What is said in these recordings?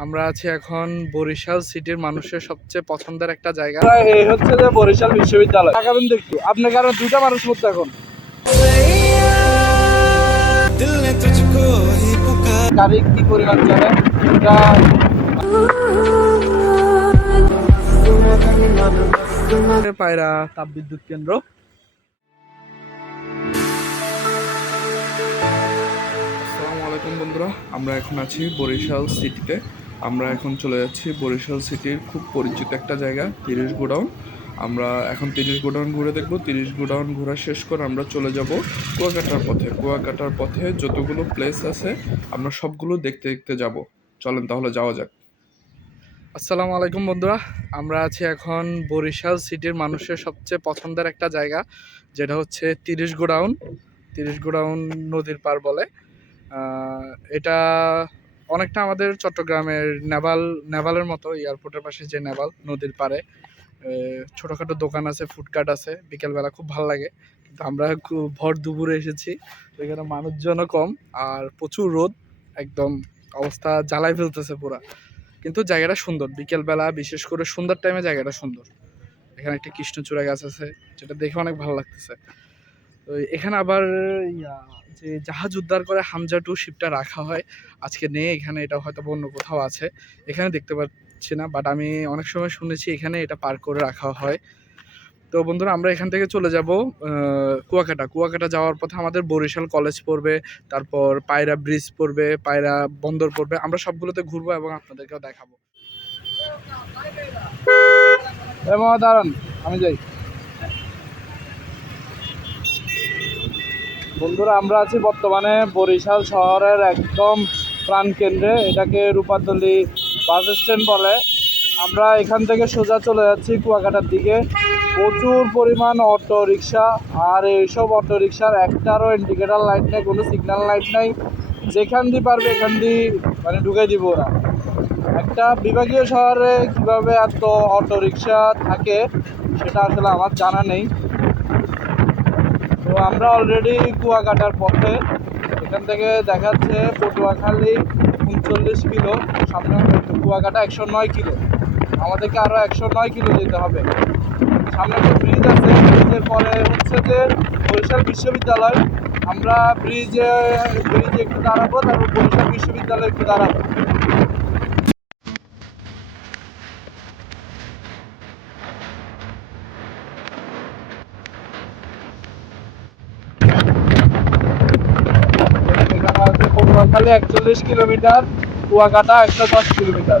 আমরা আছি এখন বরিশাল সিটির মানুষের সবচেয়ে পছন্দের একটা জায়গা। এই হচ্ছে যে বরিশাল বিশ্ববিদ্যালয়। তাকাবেন তো আপনাকে আপনি কারণ দুইটা মানুষ মতো এখন। গাড়ি কি পরিমাণ চলে পায়রা তাপবিদ্যুৎ কেন্দ্র। আসসালামু আলাইকুম বন্ধুরা আমরা এখন আছি বরিশাল সিটিতে। আমরা এখন চলে যাচ্ছি বরিশাল সিটির খুব পরিচিত একটা জায়গা, তিরিশ গোডাউন। আমরা এখন তিরিশ গোডাউন ঘুরে দেখব। তিরিশ গোডাউন ঘোরা শেষ করে আমরা চলে যাব কুয়াকাটার পথে। কুয়াকাটার পথে যতগুলো প্লেস আছে, আমরা সবগুলো দেখতে দেখতে যাব। চলেন তাহলে যাওয়া যাক। আসসালামু আলাইকুম বন্ধুরা। আমরা আছি এখন বরিশাল সিটির মানুষের সবচেয়ে পছন্দের একটা জায়গা, যেটা হচ্ছে তিরিশ গোডাউন। তিরিশ গোডাউন নদীর পার বলে। এটা অনেকটা আমাদের চট্টগ্রামের নেভাল, নেভালের মতো এয়ারপোর্টের পাশে যে নেভাল, নদীর পাড়ে ছোটোখাটো দোকান আছে, ফুডকার্ট আছে, বিকেলবেলা খুব ভালো লাগে। কিন্তু আমরা খুব ভর দুপুরে এসেছি এখানে মানুষজনও কম আর প্রচুর রোদ, একদম অবস্থা জ্বালাই ফেলতেছে পুরা। কিন্তু জায়গাটা সুন্দর, বিকেলবেলা বিশেষ করে সুন্দর টাইমে জায়গাটা সুন্দর। এখানে একটা কৃষ্ণচূড়া গাছ আছে, যেটা দেখে অনেক ভালো লাগতেছে। এখানে আবার যে জাহাজ উদ্ধার করে হামজা টু শিপটা রাখা হয়। আজকে নেই, এখানে এটা হয়তো অন্য কোথাও আছে। এখানে দেখতে পাচ্ছি না বাট আমি অনেক সময় শুনেছি এখানে এটা পার করে রাখা হয়। তো বন্ধুরা, আমরা এখান থেকে চলে যাব কুয়াকাটা। কুয়াকাটা যাওয়ার পথে আমাদের বরিশাল কলেজ পড়বে, তারপর পায়রা ব্রিজ পড়বে, পায়রা বন্দর পড়বে। আমরা সবগুলোতে ঘুরবো এবং আপনাদেরকেও দেখাবো। দাঁড়ান আমি যাই। বন্ধুরা, আমরা আছি বর্তমানে বরিশাল শহরের একদম প্রাণকেন্দ্রে। এটাকে রূপাতলি বাস স্ট্যান্ড বলে। আমরা এখান থেকে সোজা চলে যাচ্ছি কুয়াকাটার দিকে। প্রচুর পরিমাণ অটো রিক্সা আর এইসব অটো রিক্সার একটারও ইন্ডিকেটার লাইট নেই, কোনো সিগন্যাল লাইট নেই। যেখান দিয়ে পারবে এখান দিয়ে মানে ঢুকে দিব ওরা। একটা বিভাগীয় শহরে কীভাবে এত অটো রিক্সা থাকে, সেটা আসলে আমার জানা নেই। তো আমরা অলরেডি কুয়াকাটার পথে। এখান থেকে দেখাচ্ছে পটুয়াখালী উনচল্লিশ কিলো সামনে কুয়াকাটা একশো নয় কিলো। আমাদেরকে আরও একশো নয় কিলো যেতে হবে। সামনে একটা ব্রিজ আছে ব্রিজের পরে হচ্ছে যে বরিশাল বিশ্ববিদ্যালয়। আমরা ব্রিজে ব্রিজে একটু দাঁড়াবো, তারপর বরিশাল বিশ্ববিদ্যালয়ে একটু দাঁড়াবো এখানে আছে একচল্লিশ কিলোমিটার কুয়াকাটা একশো দশ কিলোমিটার।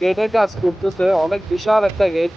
গেটের কাজ করতেছে অনেক বিশাল একটা গেট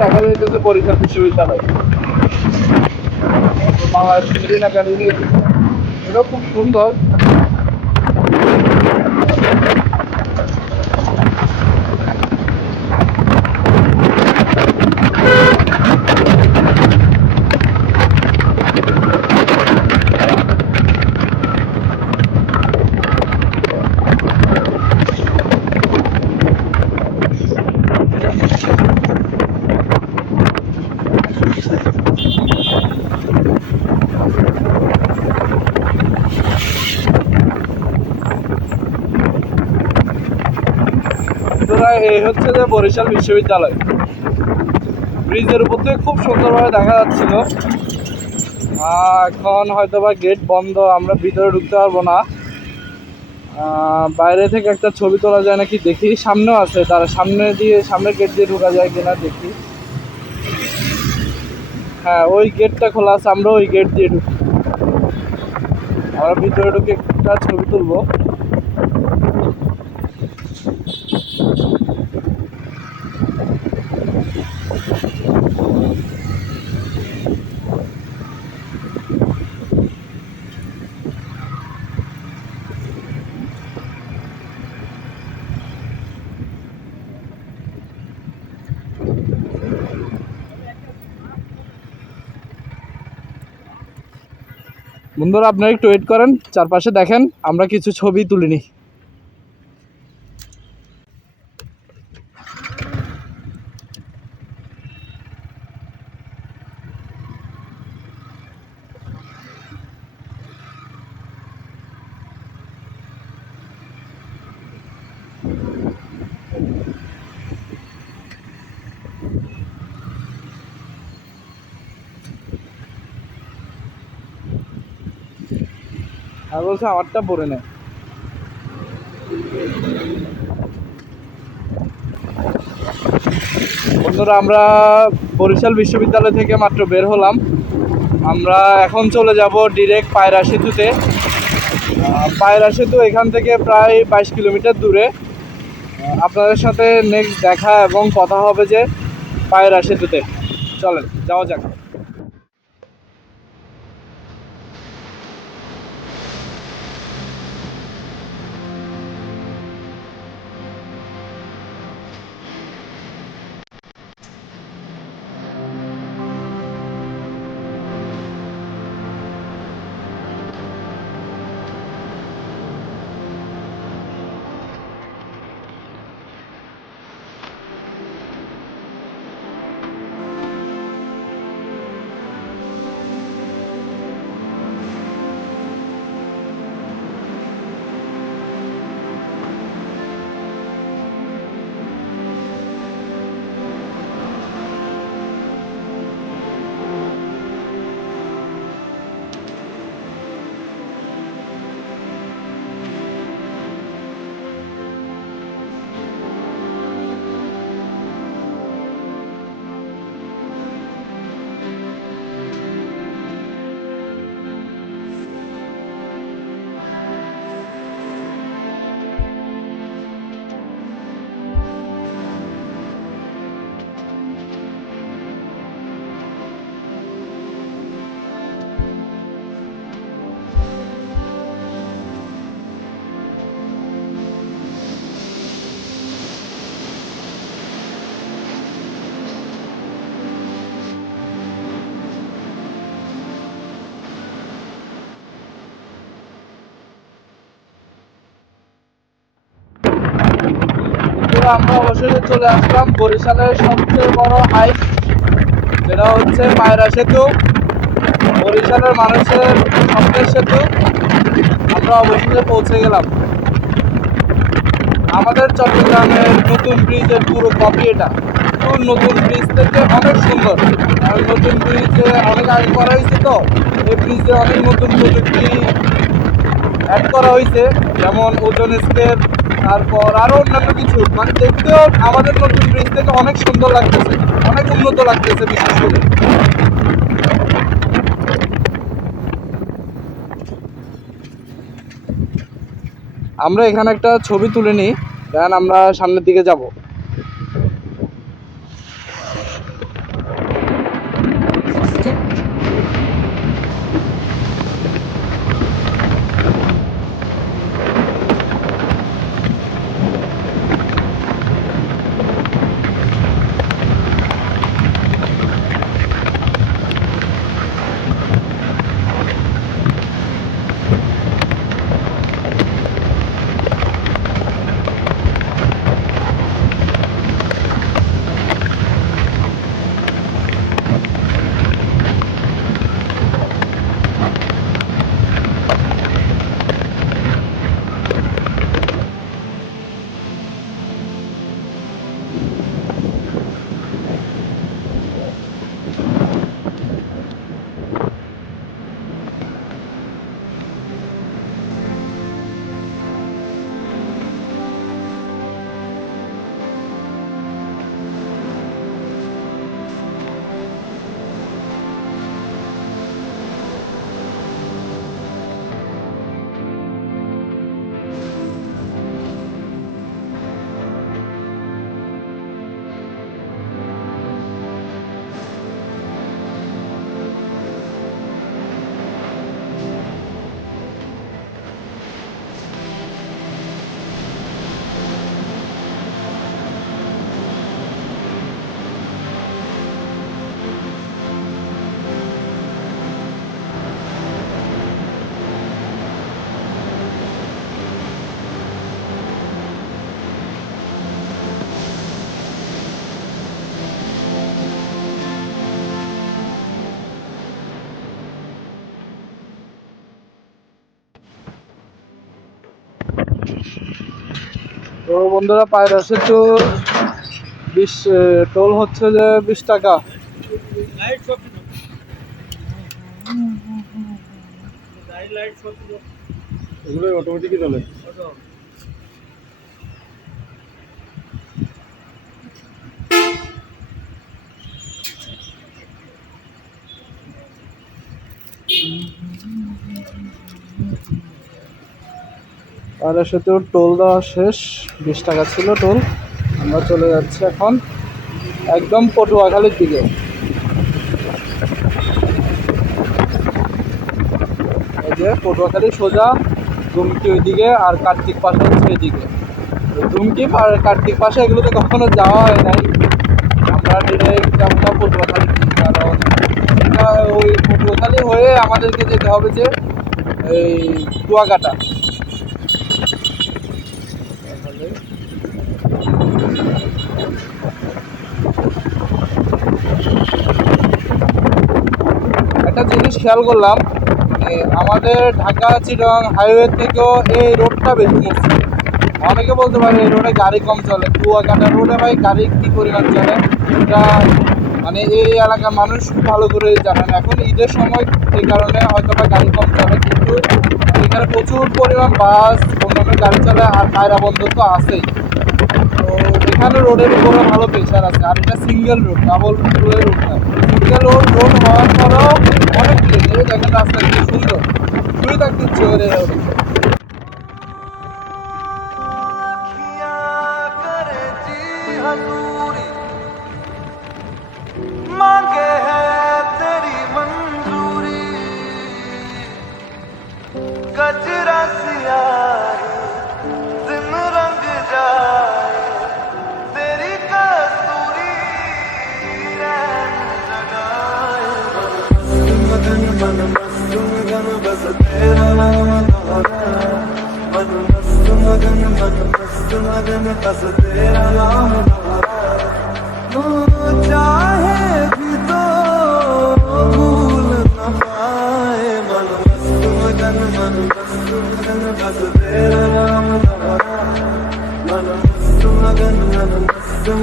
দেখা যাইতেছে বরিশাল বিশ্ববিদ্যালয়। বাংলাদেশ এরকম খুব সুন্দর বন্ধুরা এই হচ্ছে যে বরিশাল বিশ্ববিদ্যালয়। ব্রিজের উপর থেকে খুব সুন্দরভাবে দেখা যাচ্ছিল। এখন হয়তো বা গেট বন্ধ, আমরা ভিতরে ঢুকতে পারব না। বাইরে থেকে একটা ছবি তোলা যায় নাকি দেখি, সামনেও আছে। তারা সামনে দিয়ে, সামনের গেট দিয়ে ঢুকা যায় কিনা দেখি। হ্যাঁ ওই গেটটা খোলা আছে, আমরা ওই গেট দিয়ে ঢুকি। আমরা ভিতরে ঢুকে একটা ছবি তুলবো। বন্ধুরা আপনারা একটু ওয়েট করেন চারপাশে দেখেন আমরা কিছু ছবি তুলে আর বলছে আমারটা পরে নেয় বন্ধুরা, আমরা বরিশাল বিশ্ববিদ্যালয় থেকে মাত্র বের হলাম। আমরা এখন চলে যাব ডিরেক্ট পায়রা সেতুতে। পায়রা সেতু এখান থেকে প্রায় বাইশ কিলোমিটার দূরে। আপনাদের সাথে নেক্সট দেখা এবং কথা হবে যে পায়রা সেতুতে। চলেন, যাওয়া যাক। আমরা অবশেষে চলে আসলাম বরিশালের সবচেয়ে বড় হাইট যেটা হচ্ছে পায়রা সেতু। বরিশালের মানুষের স্বপ্নের সেতু। আমরা অবশেষে পৌঁছে গেলাম। আমাদের চট্টগ্রামের নতুন ব্রিজের পুরো কপি এটা। পুরো নতুন ব্রিজ থেকে অনেক সুন্দর। আর নতুন ব্রিজে অনেক আগে করা হয়েছে তো। এই ব্রিজে অনেক নতুন প্রযুক্তি অ্যাড করা হয়েছে। যেমন ওজন স্কেল তারপর আরও অন্যান্য কিছু। মানে দেখতেও আমাদের নতুন ব্রিজ থেকে অনেক সুন্দর লাগতেছে। অনেক উন্নত লাগতেছে বিশেষ করে। আমরা এখানে একটা ছবি তুলে নিই, দেন আমরা সামনের দিকে যাব। তো বন্ধুরা পায়রাসে তো বিশ টোল হচ্ছে যে বিশ টাকা। এগুলো অটোমেটিকই চলে। পায়রাসেতেও টোল দেওয়া শেষ, বিশ টাকা ছিল টোল। আমরা চলে যাচ্ছি এখন একদম পটুয়াখালীর দিকে। যে পটুয়াখালী সোজা দুমকি ওইদিকে আর কার্তিক পাশে হচ্ছে এদিকে। তো দুমকি আর কার্তিক পাশে এগুলোতে কখনো যাওয়া হয় নাই। আমরা পটুয়াখালী। কারণ ওই পটুয়াখালী হয়ে আমাদেরকে যেতে হবে যে এই কুয়াকাটা একটা জিনিস খেয়াল করলাম আমাদের ঢাকা চিরং হাইওয়ে থেকেও এই রোডটা বেশি মুক্তি অনেকে বলতে পারে এই রোডে গাড়ি কম চলে। কুয়াকাটা রোডে ভাই গাড়ি কী পরিমাণ চলে? এটা মানে এই এলাকার মানুষ ভালো করে জানেন। এখন ঈদের সময় এই কারণে হয়তো বা গাড়ি কম চলে, কিন্তু এখানে প্রচুর পরিমাণ বাস, অন্যান্য গাড়ি চলে, আর পায়রা বন্ধ তো আছেই। তো এখানে রোডের উপরে ভালো প্রেশার আছে, আর এটা সিঙ্গেল রোড ডাবল রোডের রোড না সিঙ্গেল রোড রোড হওয়ার পরেও অনেক প্লেন এই দেখেন রাস্তা কি সুন্দর ঘুরে থাকতে ইচ্ছে করে এই রোডে। मांगे है तेरी मंजूरी गजरा सियाही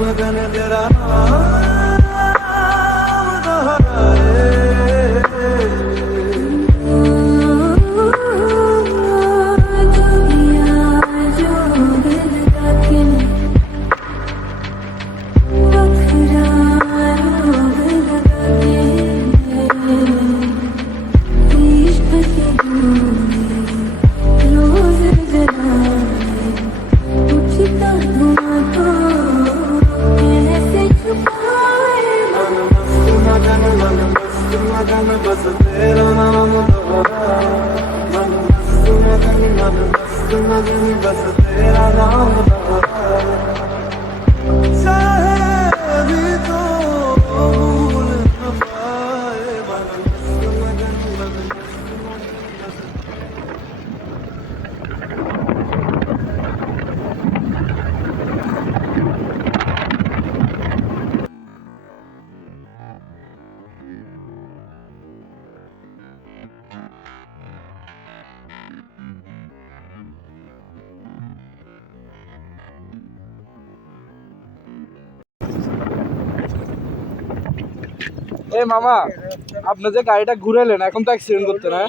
I'm gonna get out मन मस्त मगन बस तेरा नाम এই মামা, আপনি যে গাড়িটা ঘুরাইলেন, এখন তো অ্যাক্সিডেন্ট করতে না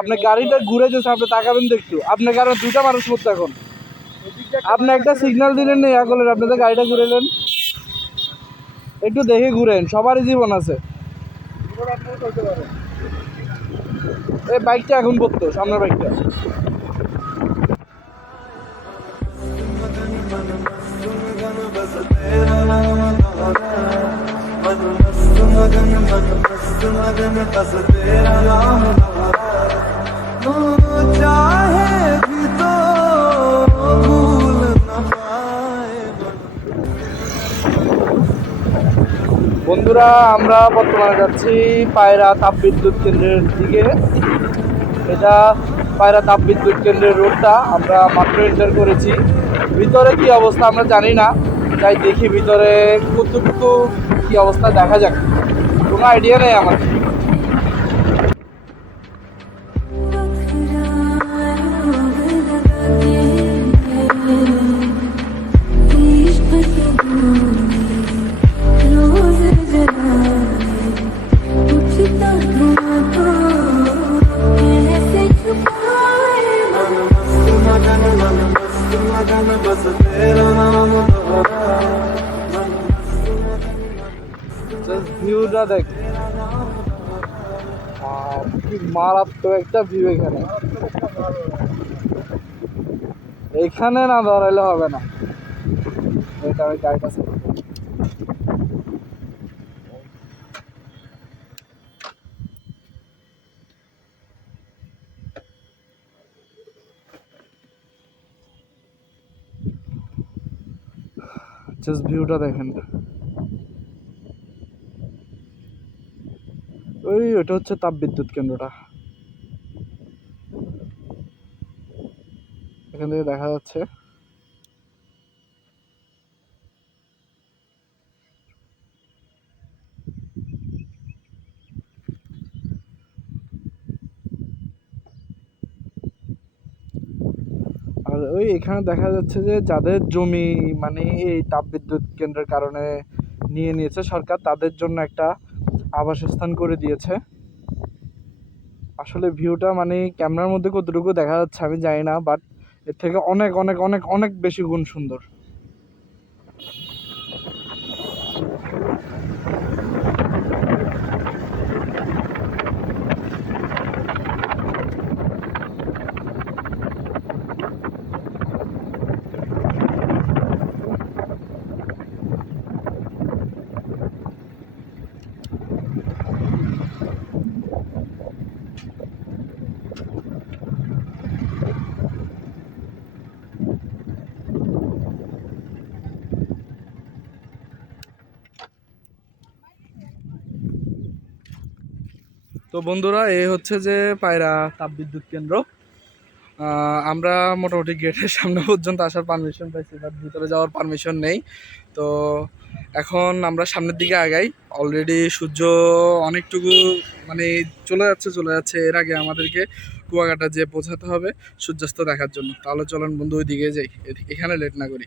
আপনি গাড়িটা ঘুরে যেছে আপনি তাকাবেন তো একটু আপনার কারণ দুইটা মানুষ করতে এখন? আপনি একটা সিগন্যাল দিলেন না, ইয়া আপনি যে গাড়িটা ঘুরাইলেন? একটু দেখে ঘুরেন, সবারই জীবন আছে। এই বাইকটা এখন করতো সামনের বাইকটা मस्त मगन बस तेरा नाम दोहराए वो चाहे भी तो भूल न पाए বন্ধুরা আমরা বর্তমানে যাচ্ছি পায়রা তাপবিদ্যুৎ কেন্দ্রের দিকে এটা পায়রা তাপবিদ্যুৎ কেন্দ্রের রোডটা আমরা মাত্র এন্টার করেছি ভিতরে কি অবস্থা আমরা জানি না তাই দেখি ভিতরে কতটুকু কি অবস্থা দেখা যাক কোনো আইডিয়া নেই আমার। ভিউটা দেখ। মারাত্মক একটা ভিউ এখানে। এখানে না ধরাইলে হবে না। এটা আমি গাড়িটা জাস্ট ভিউটা দেখেন। ওই ওটা হচ্ছে তাপ বিদ্যুৎ কেন্দ্রটা। এখান থেকে দেখা যাচ্ছে। আর ওই এখানে দেখা যাচ্ছে যে যাদের জমি মানে এই তাপবিদ্যুৎ কেন্দ্রের কারণে নিয়ে নিয়েছে সরকার, তাদের জন্য একটা আবাসস্থান করে দিয়েছে। আসলে ভিউটা মানে ক্যামেরার মধ্যে কতটুকু দেখা যাচ্ছে আমি জানি না বাট এর থেকে অনেক অনেক অনেক অনেক বেশি গুণ সুন্দর। তো বন্ধুরা এই হচ্ছে যে পায়রা তাপবিদ্যুৎ কেন্দ্র। আমরা মোটামুটি গেটের সামনে পর্যন্ত আসার পারমিশন পাইছি বাট ভিতরে যাওয়ার পারমিশন নেই। তো এখন আমরা সামনের দিকে আগাই। অলরেডি সূর্য অনেকটুকু মানে চলে যাচ্ছে চলে যাচ্ছে। এর আগে আমাদেরকে কুয়াকাটা যেয়ে পৌঁছাতে হবে সূর্যাস্ত দেখার জন্য। তাহলে চলেন বন্ধু ওই দিকে যাই এখানে লেট না করি।